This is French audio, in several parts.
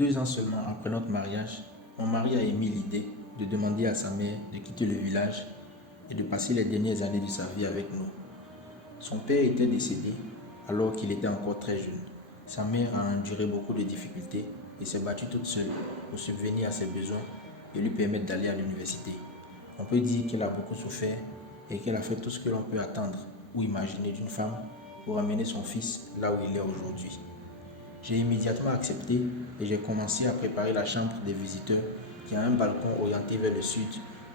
2 ans seulement après notre mariage, mon mari a émis l'idée de demander à sa mère de quitter le village et de passer les dernières années de sa vie avec nous. Son père était décédé alors qu'il était encore très jeune. Sa mère a enduré beaucoup de difficultés et s'est battue toute seule pour subvenir à ses besoins et lui permettre d'aller à l'université. On peut dire qu'elle a beaucoup souffert et qu'elle a fait tout ce que l'on peut attendre ou imaginer d'une femme pour amener son fils là où il est aujourd'hui. J'ai immédiatement accepté et j'ai commencé à préparer la chambre des visiteurs qui a un balcon orienté vers le sud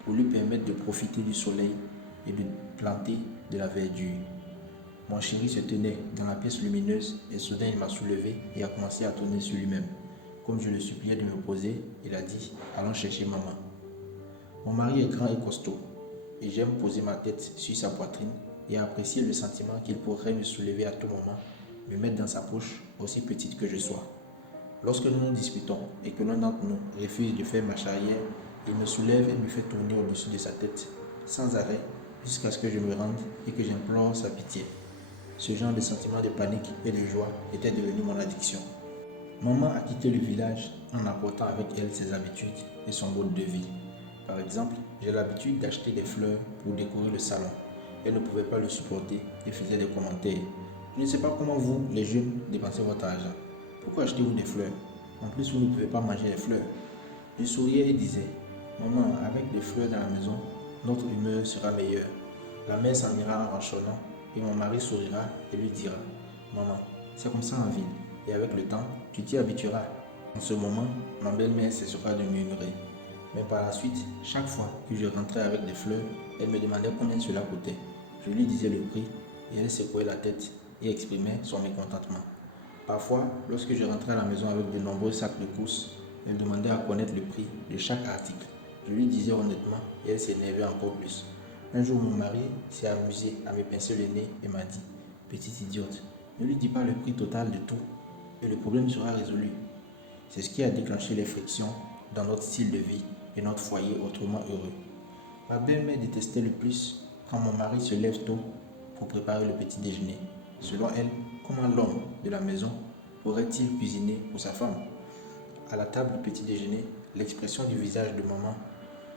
pour lui permettre de profiter du soleil et de planter de la verdure. Mon chéri se tenait dans la pièce lumineuse et soudain il m'a soulevé et a commencé à tourner sur lui-même. Comme je le suppliais de me poser, il a dit « Allons chercher maman ». Mon mari est grand et costaud et j'aime poser ma tête sur sa poitrine et apprécier le sentiment qu'il pourrait me soulever à tout moment, me mettre dans sa poche, aussi petite que je sois. Lorsque nous nous disputons et que l'un d'entre nous refuse de faire marche arrière, il me soulève et me fait tourner au-dessus de sa tête, sans arrêt, jusqu'à ce que je me rende et que j'implore sa pitié. Ce genre de sentiment de panique et de joie était devenu mon addiction. Maman a quitté le village en apportant avec elle ses habitudes et son mode de vie. Par exemple, j'ai l'habitude d'acheter des fleurs pour décorer le salon. Elle ne pouvait pas le supporter et faisait des commentaires. Je ne sais pas comment vous, les jeunes, dépensez votre argent. Pourquoi achetez-vous des fleurs? En plus, vous ne pouvez pas manger les fleurs. Je souriais et disais, maman, avec des fleurs dans la maison, notre humeur sera meilleure. La mère s'en ira en ranchonnant et mon mari sourira et lui dira, maman, c'est comme ça en ville et avec le temps, tu t'y habitueras. En ce moment, ma belle-mère cessera de murmurer. Mais par la suite, chaque fois que je rentrais avec des fleurs, elle me demandait combien cela coûtait. Je lui disais le prix et elle secouait la tête et exprimait son mécontentement. Parfois, lorsque je rentrais à la maison avec de nombreux sacs de courses, elle demandait à connaître le prix de chaque article. Je lui disais honnêtement et elle s'énervait encore plus. Un jour, mon mari s'est amusé à me pincer le nez et m'a dit « Petite idiote, ne lui dis pas le prix total de tout et le problème sera résolu. » C'est ce qui a déclenché les frictions dans notre style de vie et notre foyer autrement heureux. Ma belle-mère détestait le plus quand mon mari se lève tôt pour préparer le petit déjeuner. Selon elle, comment l'homme de la maison pourrait-il cuisiner pour sa femme? À la table du petit déjeuner, l'expression du visage de maman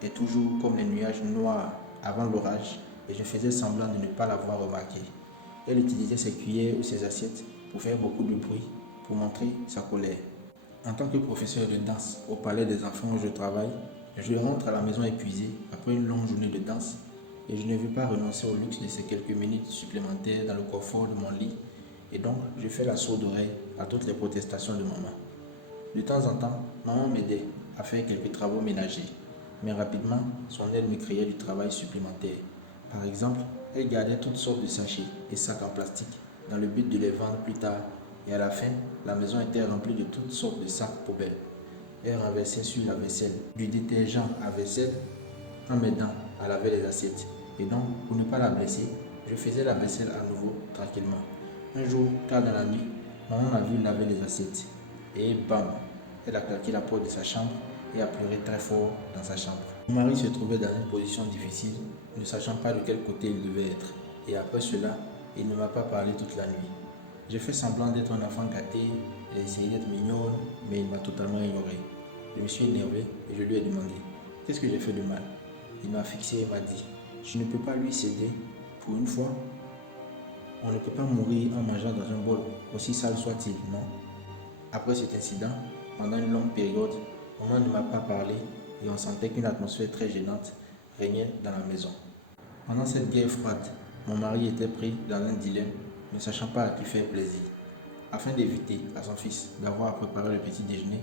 est toujours comme les nuages noirs avant l'orage et je faisais semblant de ne pas l'avoir remarqué. Elle utilisait ses cuillères ou ses assiettes pour faire beaucoup de bruit, pour montrer sa colère. En tant que professeur de danse au palais des enfants où je travaille, je rentre à la maison épuisé après une longue journée de danse et je ne veux pas renoncer au luxe de ces quelques minutes supplémentaires dans le confort de mon lit et donc je fais la sourde oreille à toutes les protestations de maman. De temps en temps, maman m'aidait à faire quelques travaux ménagers, mais rapidement, son aide me créait du travail supplémentaire. Par exemple, elle gardait toutes sortes de sachets et sacs en plastique dans le but de les vendre plus tard et à la fin, la maison était remplie de toutes sortes de sacs poubelles. Elle renversait sur la vaisselle du détergent à vaisselle en m'aidant à laver les assiettes. Et donc, pour ne pas la blesser, je faisais la vaisselle à nouveau tranquillement. Un jour, tard dans la nuit, maman m'a vu laver les assiettes. Et bam, elle a claqué la porte de sa chambre et a pleuré très fort dans sa chambre. Mon mari se trouvait dans une position difficile, ne sachant pas de quel côté il devait être. Et après cela, il ne m'a pas parlé toute la nuit. J'ai fait semblant d'être un enfant gâté, j'ai essayé d'être mignonne, mais il m'a totalement ignoré. Je me suis énervé et je lui ai demandé « Qu'est-ce que j'ai fait de mal ?» Il m'a fixé et m'a dit « Je ne peux pas lui céder pour une fois. On ne peut pas mourir en mangeant dans un bol, aussi sale soit-il, non ?» Après cet incident, pendant une longue période, maman ne m'a pas parlé et on sentait qu'une atmosphère très gênante régnait dans la maison. Pendant cette guerre froide, mon mari était pris dans un dilemme, ne sachant pas à qui faire plaisir. Afin d'éviter à son fils d'avoir à préparer le petit déjeuner,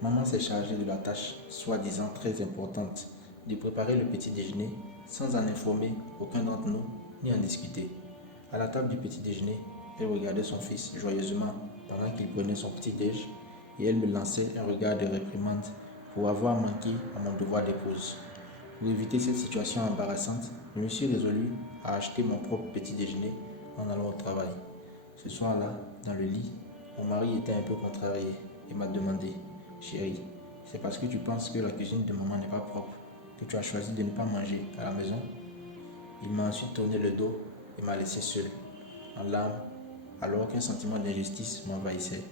maman s'est chargée de la tâche, soi-disant très importante, de préparer le petit déjeuner sans en informer aucun d'entre nous ni en discuter. À la table du petit déjeuner, elle regardait son fils joyeusement pendant qu'il prenait son petit déj et elle me lançait un regard de réprimande pour avoir manqué à mon devoir d'épouse. Pour éviter cette situation embarrassante, je me suis résolu à acheter mon propre petit déjeuner en allant au travail. Ce soir-là, dans le lit, mon mari était un peu contrarié et m'a demandé « Chérie, c'est parce que tu penses que la cuisine de maman n'est pas propre que tu as choisi de ne pas manger à la maison ?» Il m'a ensuite tourné le dos et m'a laissé seul, en larmes, alors qu'un sentiment d'injustice m'envahissait.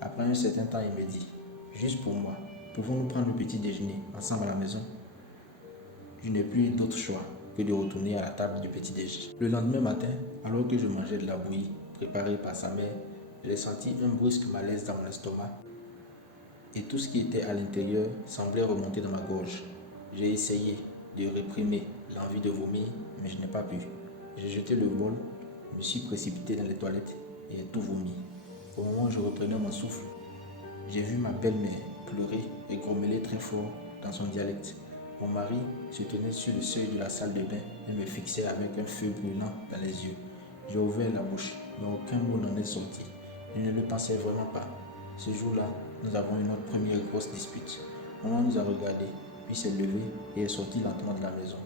Après un certain temps, il me dit « juste pour moi. Pouvons-nous prendre le petit déjeuner ensemble à la maison? Je n'ai plus d'autre choix que de retourner à la table du petit déjeuner. Le lendemain matin, alors que je mangeais de la bouillie préparée par sa mère, j'ai senti un brusque malaise dans mon estomac et tout ce qui était à l'intérieur semblait remonter dans ma gorge. J'ai essayé de réprimer l'envie de vomir, mais je n'ai pas pu. J'ai jeté le bol, me suis précipité dans les toilettes et j'ai tout vomi. Au moment où je reprenais mon souffle, j'ai vu ma belle-mère pleurer et grommeler très fort dans son dialecte. Mon mari se tenait sur le seuil de la salle de bain et me fixait avec un feu brûlant dans les yeux. J'ai ouvert la bouche, mais aucun mot n'en est sorti. Je ne le pensais vraiment pas. Ce jour-là, nous avons eu notre première grosse dispute. Maman nous a regardés, puis s'est levée et est sortie lentement de la maison.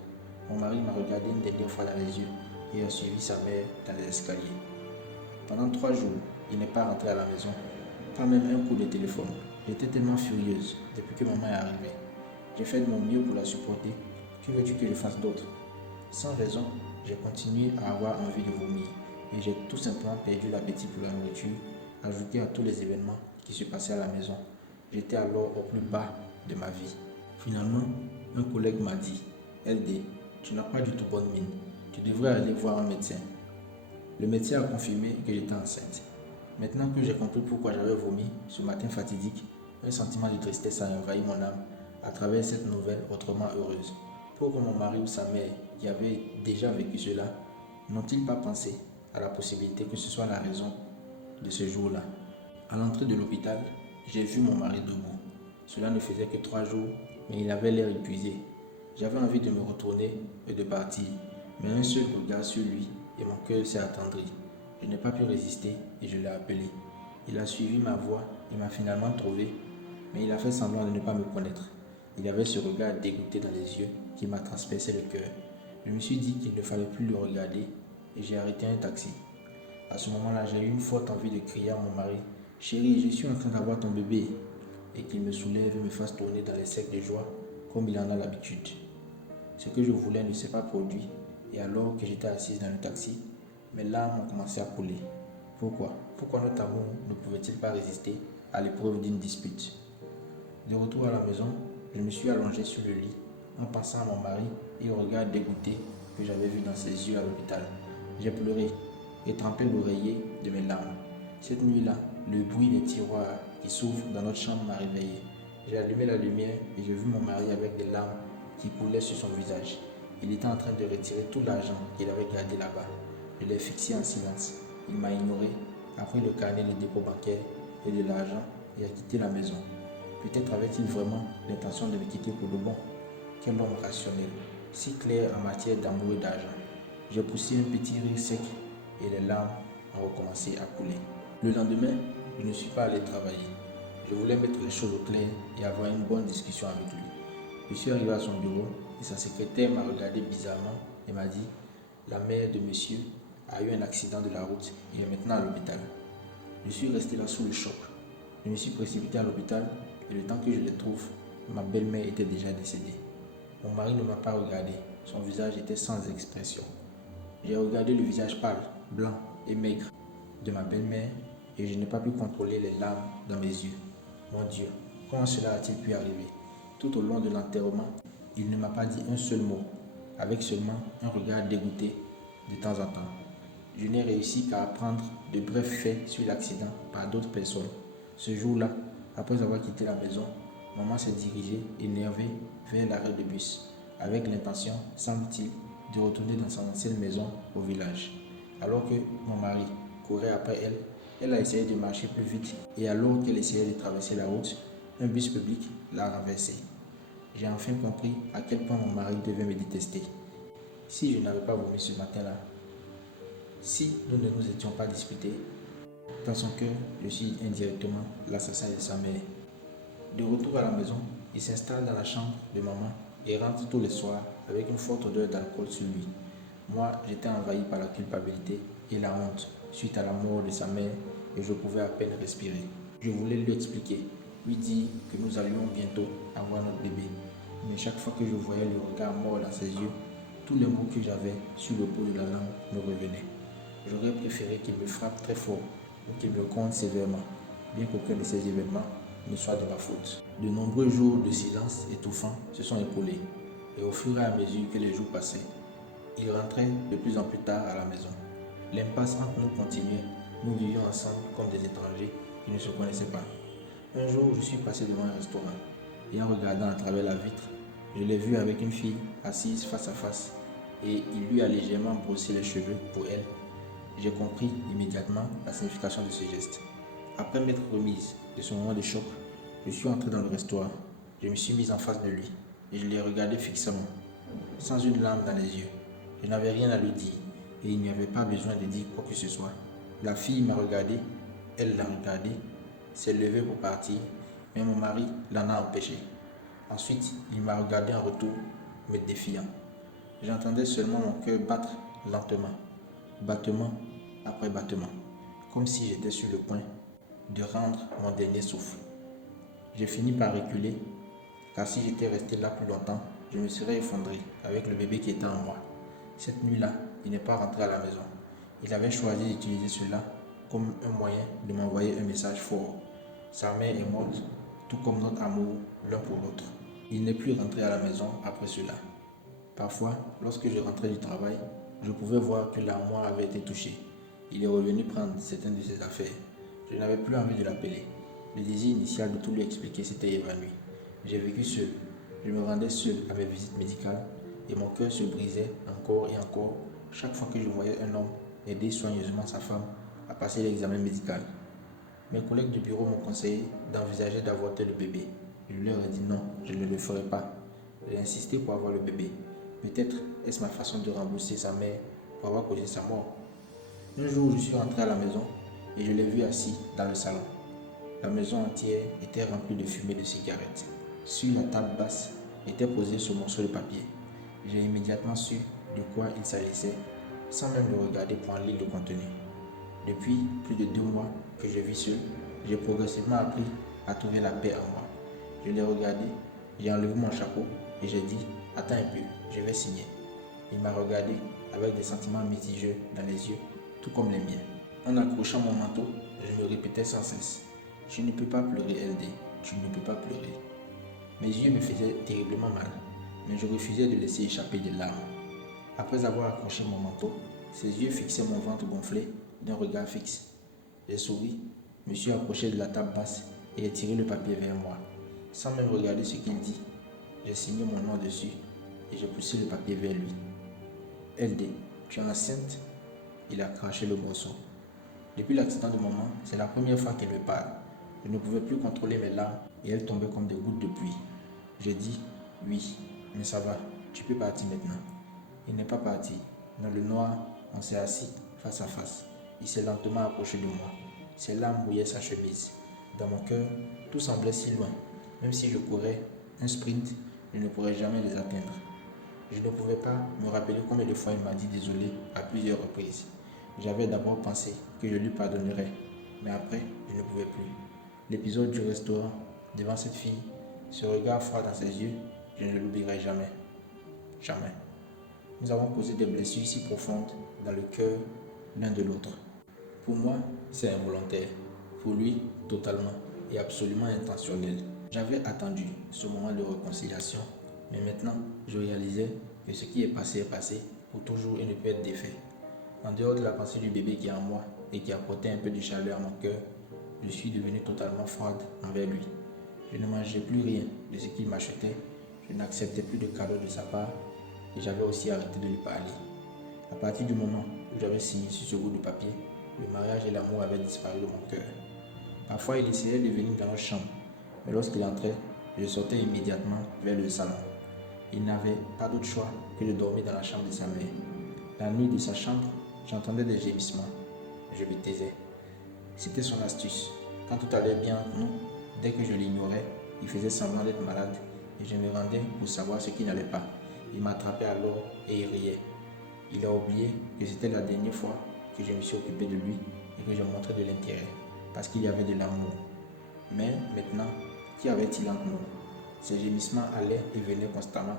Mon mari m'a regardé une dernière fois dans les yeux et a suivi sa mère dans les escaliers. Pendant 3 jours, il n'est pas rentré à la maison, pas même un coup de téléphone. J'étais tellement furieuse depuis que maman est arrivée. J'ai fait de mon mieux pour la supporter. Que veux-tu que je fasse d'autre? Sans raison, j'ai continué à avoir envie de vomir et j'ai tout simplement perdu l'appétit pour la nourriture, ajouté à tous les événements qui se passaient à la maison. J'étais alors au plus bas de ma vie. Finalement, un collègue m'a dit: LD, tu n'as pas du tout bonne mine. Tu devrais aller voir un médecin. Le médecin a confirmé que j'étais enceinte. Maintenant que j'ai compris pourquoi j'avais vomi ce matin fatidique, un sentiment de tristesse a envahi mon âme à travers cette nouvelle autrement heureuse. Pourquoi mon mari ou sa mère, qui avait déjà vécu cela, n'ont-ils pas pensé à la possibilité que ce soit la raison de ce jour-là? À l'entrée de l'hôpital, j'ai vu mon mari debout. Cela ne faisait que 3 jours, mais il avait l'air épuisé. J'avais envie de me retourner et de partir, mais un seul regard sur lui et mon cœur s'est attendri. Je n'ai pas pu résister et je l'ai appelé. Il a suivi ma voix et m'a finalement trouvé, mais il a fait semblant de ne pas me connaître. Il avait ce regard dégoûté dans les yeux qui m'a transpercé le cœur. Je me suis dit qu'il ne fallait plus le regarder et j'ai arrêté un taxi. À ce moment-là, j'ai eu une forte envie de crier à mon mari: Chérie, je suis en train d'avoir ton bébé, et qu'il me soulève et me fasse tourner dans les cercles de joie comme il en a l'habitude. Ce que je voulais ne s'est pas produit et alors que j'étais assise dans le taxi, mes larmes ont commencé à couler. Pourquoi notre amour ne pouvait-il pas résister à l'épreuve d'une dispute? De retour à la maison, je me suis allongé sur le lit en pensant à mon mari et au regard dégoûté que j'avais vu dans ses yeux à l'hôpital. J'ai pleuré et trempé l'oreiller de mes larmes. Cette nuit-là, le bruit des tiroirs qui s'ouvrent dans notre chambre m'a réveillé. J'ai allumé la lumière et j'ai vu mon mari avec des larmes qui coulaient sur son visage. Il était en train de retirer tout l'argent qu'il avait gardé là-bas. Je l'ai fixé en silence. Il m'a ignoré, a pris le carnet de dépôt bancaire et de l'argent et a quitté la maison. Peut-être avait-il vraiment l'intention de me quitter pour le bon. Quel homme rationnel, si clair en matière d'amour et d'argent. J'ai poussé un petit rire sec et les larmes ont recommencé à couler. Le lendemain, je ne suis pas allé travailler. Je voulais mettre les choses au clair et avoir une bonne discussion avec lui. Je suis arrivé à son bureau et sa secrétaire m'a regardé bizarrement et m'a dit: La mère de monsieur a eu un accident de la route et est maintenant à l'hôpital. Je suis resté là sous le choc. Je me suis précipité à l'hôpital et le temps que je les trouve, ma belle-mère était déjà décédée. Mon mari ne m'a pas regardé. Son visage était sans expression. J'ai regardé le visage pâle, blanc et maigre de ma belle-mère et je n'ai pas pu contrôler les larmes dans mes yeux. Mon Dieu, comment cela a-t-il pu arriver? Tout au long de l'enterrement, il ne m'a pas dit un seul mot, avec seulement un regard dégoûté de temps en temps. Je n'ai réussi qu'à apprendre de brefs faits sur l'accident par d'autres personnes. Ce jour-là, après avoir quitté la maison, maman s'est dirigée, énervée, vers l'arrêt de bus, avec l'intention, semble-t-il, de retourner dans son ancienne maison au village. Alors que mon mari courait après elle, elle a essayé de marcher plus vite et alors qu'elle essayait de traverser la route, un bus public l'a renversée. J'ai enfin compris à quel point mon mari devait me détester. Si je n'avais pas vomi ce matin-là, si nous ne nous étions pas disputés, dans son cœur, je suis indirectement l'assassin de sa mère. De retour à la maison, il s'installe dans la chambre de maman et rentre tous les soirs avec une forte odeur d'alcool sur lui. Moi, j'étais envahi par la culpabilité et la honte suite à la mort de sa mère et je pouvais à peine respirer. Je voulais lui expliquer, lui dire que nous allions bientôt avoir notre bébé. Mais chaque fois que je voyais le regard mort dans ses yeux, tous les mots que j'avais sur le bout de la langue me revenaient. J'aurais préféré qu'il me frappe très fort ou qu'il me gronde sévèrement, bien qu'aucun de ces événements ne soit de ma faute. De nombreux jours de silence étouffant se sont écoulés, et au fur et à mesure que les jours passaient, il rentrait de plus en plus tard à la maison. L'impasse entre nous continuait, nous vivions ensemble comme des étrangers qui ne se connaissaient pas. Un jour, je suis passé devant un restaurant, et en regardant à travers la vitre, je l'ai vu avec une fille assise face à face, et il lui a légèrement brossé les cheveux pour elle. J'ai compris immédiatement la signification de ce geste. Après m'être remise de ce moment de choc, je suis entré dans le restaurant. Je me suis mise en face de lui et je l'ai regardé fixement, sans une larme dans les yeux. Je n'avais rien à lui dire et il n'y avait pas besoin de dire quoi que ce soit. La fille m'a regardé, elle l'a regardé, s'est levée pour partir, mais mon mari l'en a empêché. Ensuite, il m'a regardé en retour, me défiant. J'entendais seulement mon cœur battre lentement, battement après battement, comme si j'étais sur le point de rendre mon dernier souffle. J'ai fini par reculer, car si j'étais resté là plus longtemps, je me serais effondré avec le bébé qui était en moi. Cette nuit-là, il n'est pas rentré à la maison. Il avait choisi d'utiliser cela comme un moyen de m'envoyer un message fort. Sa mère est morte, tout comme notre amour l'un pour l'autre. Il n'est plus rentré à la maison après cela. Parfois, lorsque je rentrais du travail, je pouvais voir que l'armoire avait été touchée. Il est revenu prendre certaines de ses affaires. Je n'avais plus envie de l'appeler. Le désir initial de tout lui expliquer s'était évanoui. J'ai vécu seul. Je me rendais seul à mes visites médicales et mon cœur se brisait encore et encore chaque fois que je voyais un homme aider soigneusement sa femme à passer l'examen médical. Mes collègues du bureau m'ont conseillé d'envisager d'avorter le bébé. Je leur ai dit non, je ne le ferai pas. J'ai insisté pour avoir le bébé. Peut-être est-ce ma façon de rembourser sa mère pour avoir causé sa mort. Un jour, je suis rentré à la maison et je l'ai vu assis dans le salon. La maison entière était remplie de fumée de cigarettes. Sur la table basse était posé ce morceau de papier. J'ai immédiatement su de quoi il s'agissait, sans même le regarder pour en lire le contenu. Depuis plus de 2 mois que je vis seul, j'ai progressivement appris à trouver la paix en moi. Je l'ai regardé, j'ai enlevé mon chapeau et j'ai dit « Attends un peu, je vais signer ». Il m'a regardé avec des sentiments mitigés dans les yeux, tout comme les miens. En accrochant mon manteau, je me répétais sans cesse « Tu ne peux pas pleurer, LD, tu ne peux pas pleurer ». Mes yeux me faisaient terriblement mal, mais je refusais de laisser échapper des larmes. Après avoir accroché mon manteau, ses yeux fixaient mon ventre gonflé d'un regard fixe. J'ai souri, me suis approché de la table basse et ai tiré le papier vers moi. Sans même regarder ce qu'il dit, j'ai signé mon nom dessus et j'ai poussé le papier vers lui. LD, tu es enceinte? Il a craché le morceau. Depuis l'accident de maman, c'est la première fois qu'elle me parle. Je ne pouvais plus contrôler mes larmes et elles tombaient comme des gouttes de pluie. J'ai dit oui, mais ça va, tu peux partir maintenant. Il n'est pas parti. Dans le noir, on s'est assis face à face. Il s'est lentement approché de moi. Ses larmes mouillaient sa chemise. Dans mon cœur, tout semblait si loin. Même si je courais un sprint, je ne pourrais jamais les atteindre. Je ne pouvais pas me rappeler combien de fois il m'a dit désolé à plusieurs reprises. J'avais d'abord pensé que je lui pardonnerais, mais après, je ne pouvais plus. L'épisode du restaurant, devant cette fille, ce regard froid dans ses yeux, je ne l'oublierai jamais. Jamais. Nous avons causé des blessures si profondes dans le cœur l'un de l'autre. Pour moi, c'est involontaire. Pour lui, totalement et absolument intentionnel. J'avais attendu ce moment de réconciliation, mais maintenant, je réalisais que ce qui est passé pour toujours et ne peut être défait. En dehors de la pensée du bébé qui est en moi et qui apportait un peu de chaleur à mon cœur, je suis devenue totalement froide envers lui. Je ne mangeais plus rien de ce qu'il m'achetait, je n'acceptais plus de cadeaux de sa part et j'avais aussi arrêté de lui parler. À partir du moment où j'avais signé sur ce bout de papier, le mariage et l'amour avaient disparu de mon cœur. Parfois, il essayait de venir dans notre chambre, mais lorsqu'il entrait, je sortais immédiatement vers le salon. Il n'avait pas d'autre choix que de dormir dans la chambre de sa mère. La nuit de sa chambre, j'entendais des gémissements. Je me taisais. C'était son astuce. Quand tout allait bien entre nous, dès que je l'ignorais, il faisait semblant d'être malade et je me rendais pour savoir ce qui n'allait pas. Il m'attrapait alors et il riait. Il a oublié que c'était la dernière fois que je me suis occupé de lui et que je montrais de l'intérêt, parce qu'il y avait de l'amour. Mais maintenant, qu'y avait-il entre nous? Ces gémissements allaient et venaient constamment,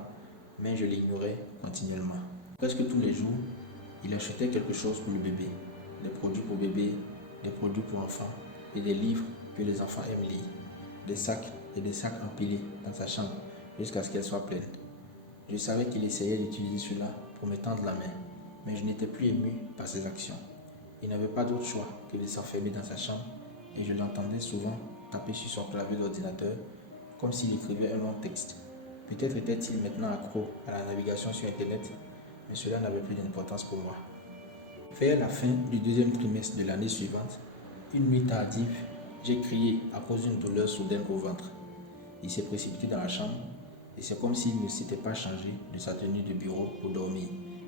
mais je l'ignorais continuellement. Presque tous les jours, il achetait quelque chose pour le bébé, des produits pour bébé, des produits pour enfants et des livres que les enfants aiment lire. des sacs et des sacs empilés dans sa chambre jusqu'à ce qu'elle soit pleine. Je savais qu'il essayait d'utiliser cela pour me tendre la main, mais je n'étais plus ému par ses actions. Il n'avait pas d'autre choix que de s'enfermer dans sa chambre et je l'entendais souvent taper sur son clavier d'ordinateur comme s'il écrivait un long texte. Peut-être était-il maintenant accro à la navigation sur Internet, mais cela n'avait plus d'importance pour moi. Vers la fin du deuxième trimestre de l'année suivante, une nuit tardive, j'ai crié à cause d'une douleur soudaine au ventre. Il s'est précipité dans la chambre et c'est comme s'il ne s'était pas changé de sa tenue de bureau pour dormir,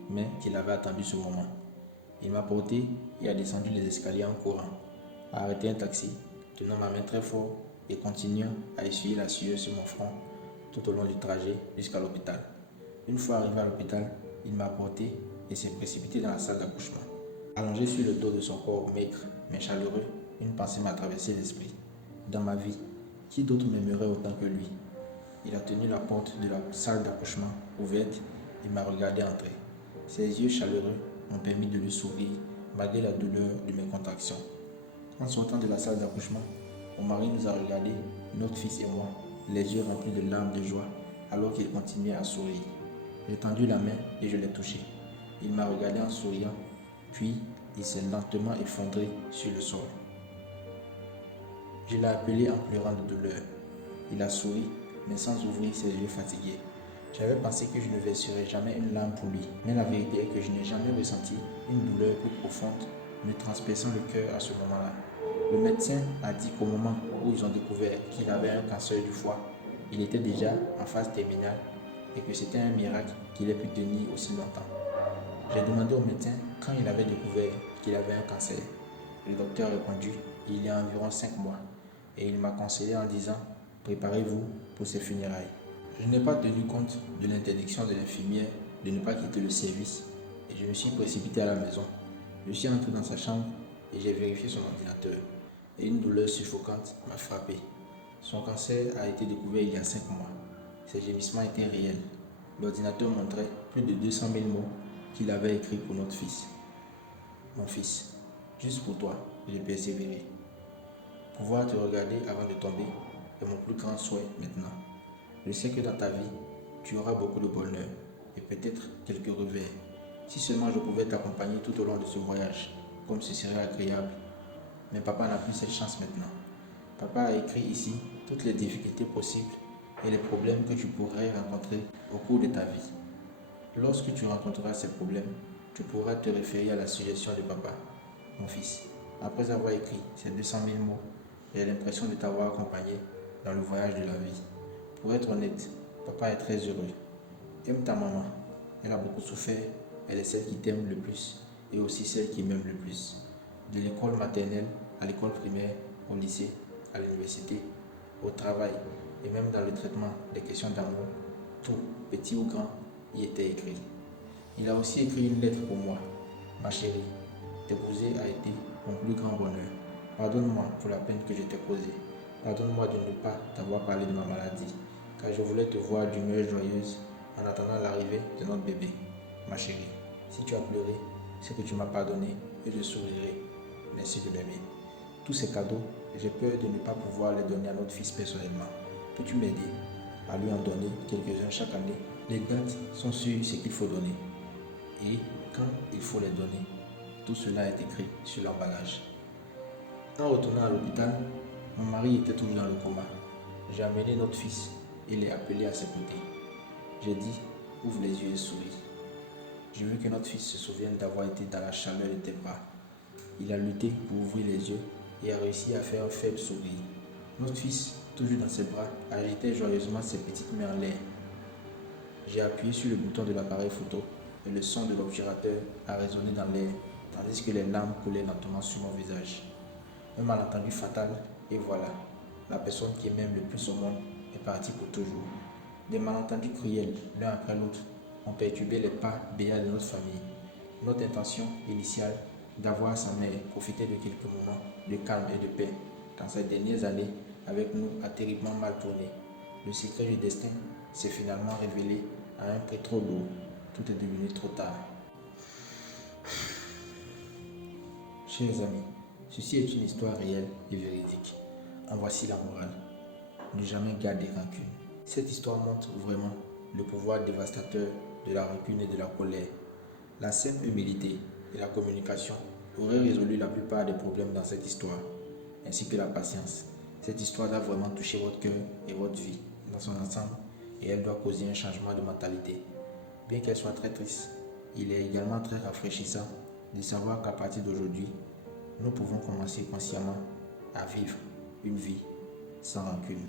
mais qu'il avait attendu ce moment. Il m'a porté et a descendu les escaliers en courant, a arrêté un taxi, tenant ma main très fort et continuant à essuyer la sueur sur mon front tout au long du trajet jusqu'à l'hôpital. Une fois arrivé à l'hôpital, il m'a porté et s'est précipité dans la salle d'accouchement. Allongé sur le dos de son corps maigre mais chaleureux, une pensée m'a traversé l'esprit. Dans ma vie, qui d'autre m'aimerait autant que lui? Il a tenu la porte de la salle d'accouchement ouverte et m'a regardé entrer. Ses yeux chaleureux m'ont permis de lui sourire malgré la douleur de mes contractions. En sortant de la salle d'accouchement, mon mari nous a regardés, notre fils et moi, les yeux remplis de larmes de joie alors qu'il continuait à sourire. J'ai tendu la main et je l'ai touché. Il m'a regardé en souriant, puis il s'est lentement effondré sur le sol. Je l'ai appelé en pleurant de douleur. Il a souri, mais sans ouvrir ses yeux fatigués. J'avais pensé que je ne verserais jamais une larme pour lui, mais la vérité est que je n'ai jamais ressenti une douleur plus profonde, me transperçant le cœur à ce moment-là. Le médecin a dit qu'au moment où ils ont découvert qu'il avait un cancer du foie, il était déjà en phase terminale et que c'était un miracle qu'il ait pu tenir aussi longtemps. J'ai demandé au médecin quand il avait découvert qu'il avait un cancer. Le docteur a répondu il y a environ 5 mois et il m'a conseillé en disant préparez-vous pour ses funérailles. Je n'ai pas tenu compte de l'interdiction de l'infirmière de ne pas quitter le service et je me suis précipité à la maison. Je suis entré dans sa chambre et j'ai vérifié son ordinateur et une douleur suffocante m'a frappé. Son cancer a été découvert il y a 5 mois. Ses gémissements étaient réels. L'ordinateur montrait plus de 200 000 mots qu'il avait écrits pour notre fils. Mon fils, juste pour toi, j'ai persévéré. Pouvoir te regarder avant de tomber est mon plus grand souhait maintenant. Je sais que dans ta vie, tu auras beaucoup de bonheur et peut-être quelques revers. Si seulement je pouvais t'accompagner tout au long de ce voyage, comme ce serait agréable. Mais papa n'a plus cette chance maintenant. Papa a écrit ici toutes les difficultés possibles et les problèmes que tu pourrais rencontrer au cours de ta vie. Lorsque tu rencontreras ces problèmes, tu pourras te référer à la suggestion de papa. Mon fils, après avoir écrit ces 200 000 mots, j'ai l'impression de t'avoir accompagné dans le voyage de la vie. Pour être honnête, papa est très heureux. Aime ta maman. Elle a beaucoup souffert. Elle est celle qui t'aime le plus et aussi celle qui m'aime le plus. De l'école maternelle à l'école primaire, au lycée, à l'université, au travail et même dans le traitement des questions d'amour, tout, petit ou grand, y était écrit. Il a aussi écrit une lettre pour moi. Ma chérie, t'épouser a été mon plus grand bonheur. Pardonne-moi pour la peine que je t'ai causée. Pardonne-moi de ne pas t'avoir parlé de ma maladie, car je voulais te voir d'humeur joyeuse en attendant l'arrivée de notre bébé. Ma chérie, si tu as pleuré, c'est que tu m'as pardonné et je sourirai. Merci de m'aimer. Tous ces cadeaux, j'ai peur de ne pas pouvoir les donner à notre fils personnellement. Peux-tu m'aider à lui en donner quelques-uns chaque année? Les dates sont sur ce qu'il faut donner. Et quand il faut les donner, tout cela est écrit sur l'emballage. En retournant à l'hôpital, mon mari était toujours dans le coma. J'ai amené notre fils et l'ai appelé à ses côtés. J'ai dit, ouvre les yeux et souris. Je veux que notre fils se souvienne d'avoir été dans la chaleur de tes bras. Il a lutté pour ouvrir les yeux et a réussi à faire un faible sourire. Notre fils, toujours dans ses bras, agitait joyeusement ses petites mains en l'air. J'ai appuyé sur le bouton de l'appareil photo et le son de l'obturateur a résonné dans l'air, tandis que les larmes coulaient lentement sur mon visage. Un malentendu fatal, et voilà, la personne qui m'aime le plus au monde est partie pour toujours. Des malentendus cruels, l'un après l'autre, ont perturbé les pas béats de notre famille. Notre intention initiale d'avoir sa mère profiter de quelques moments de calme et de paix dans ces dernières années avec nous a terriblement mal tourné. Le secret du destin s'est finalement révélé à un prix trop lourd. Tout est devenu trop tard. Chers amis, ceci est une histoire réelle et véridique. En voici la morale. Ne jamais garder rancune. Cette histoire montre vraiment le pouvoir dévastateur de la rancune et de la colère. La simple humilité et la communication auraient résolu la plupart des problèmes dans cette histoire, ainsi que la patience. Cette histoire doit vraiment toucher votre cœur et votre vie dans son ensemble, et elle doit causer un changement de mentalité. Bien qu'elle soit très triste, il est également très rafraîchissant de savoir qu'à partir d'aujourd'hui, nous pouvons commencer consciemment à vivre une vie sans rancune.